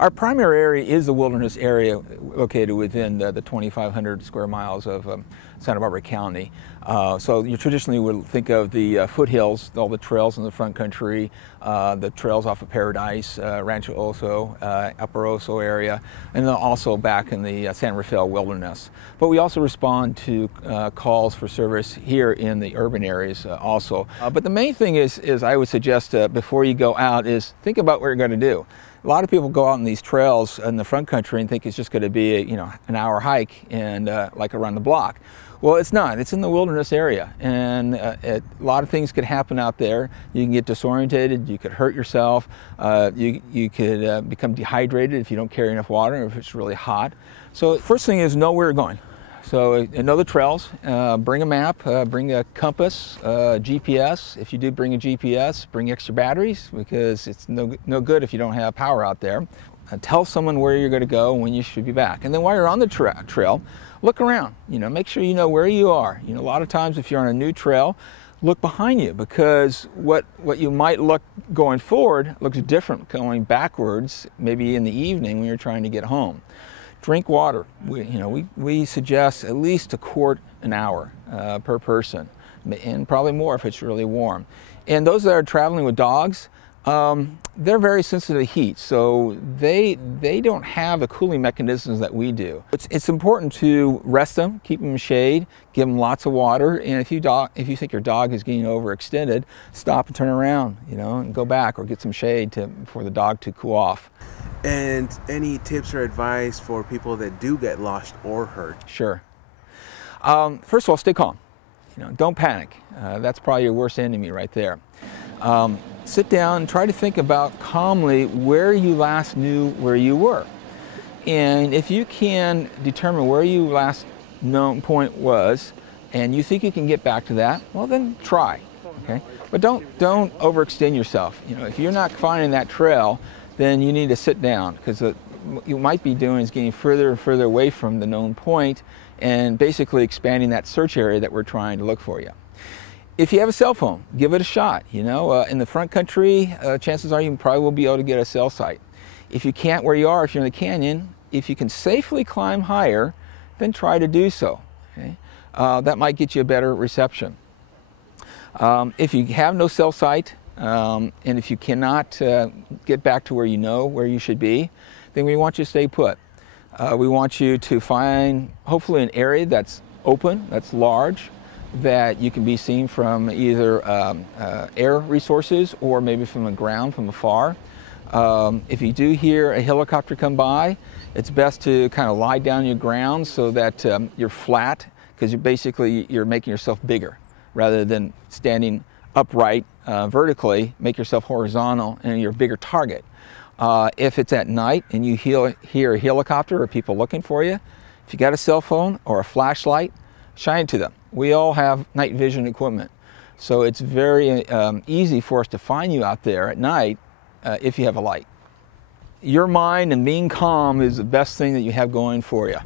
Our primary area is the wilderness area located within the 2,500 square miles of Santa Barbara County. So you traditionally would think of the foothills, all the trails in the front country, the trails off of Paradise, Rancho Oso, Upper Oso area, and then also back in the San Rafael wilderness. But we also respond to calls for service here in the urban areas also. But the main thing is I would suggest before you go out is think about what you're going to do. A lot of people go out on these trails in the front country and think it's just going to be an hour hike and like around the block. Well, it's not. It's in the wilderness area, and a lot of things could happen out there. You can get disorientated, you could hurt yourself, you could become dehydrated if you don't carry enough water or if it's really hot. So first thing is know where you're going. So know the trails, bring a map, bring a compass, GPS. If you do bring a GPS, bring extra batteries because it's no good if you don't have power out there. Tell someone where you're going to go and when you should be back. And then while you're on the trail, look around. Make sure you know where you are. A lot of times if you're on a new trail, look behind you because what you might look going forward looks different going backwards, maybe in the evening when you're trying to get home. Drink water. We suggest at least a quart an hour per person, and probably more if it's really warm. And those that are traveling with dogs, they're very sensitive to heat, so they don't have the cooling mechanisms that we do. It's important to rest them, keep them in shade, give them lots of water, and if you think your dog is getting overextended, stop and turn around, and go back or get some shade for the dog to cool off. And any tips or advice for people that do get lost or hurt? Sure. First of all, stay calm. Don't panic. That's probably your worst enemy right there. Sit down and try to think about calmly where you last knew where you were. And if you can determine where you last known point was, and you think you can get back to that, well then try. Okay? But don't overextend yourself. If you're not finding that trail, then you need to sit down because what you might be doing is getting further and further away from the known point and basically expanding that search area that we're trying to look for you. If you have a cell phone, give it a shot. In the front country, chances are you probably will be able to get a cell site. If you can't where you are, if you're in the canyon, if you can safely climb higher, then try to do so. Okay? That might get you a better reception. If you have no cell site, and if you cannot get back to where you know where you should be, then we want you to stay put. We want you to find hopefully an area that's open, that's large, that you can be seen from either air resources or maybe from the ground from afar. If you do hear a helicopter come by, it's best to kind of lie down your ground so that you're flat because you're making yourself bigger rather than standing upright vertically, make yourself horizontal and you're a bigger target. If it's at night and you hear a helicopter or people looking for you, if you got a cell phone or a flashlight, shine it to them. We all have night vision equipment, so it's very easy for us to find you out there at night if you have a light. Your mind and being calm is the best thing that you have going for you.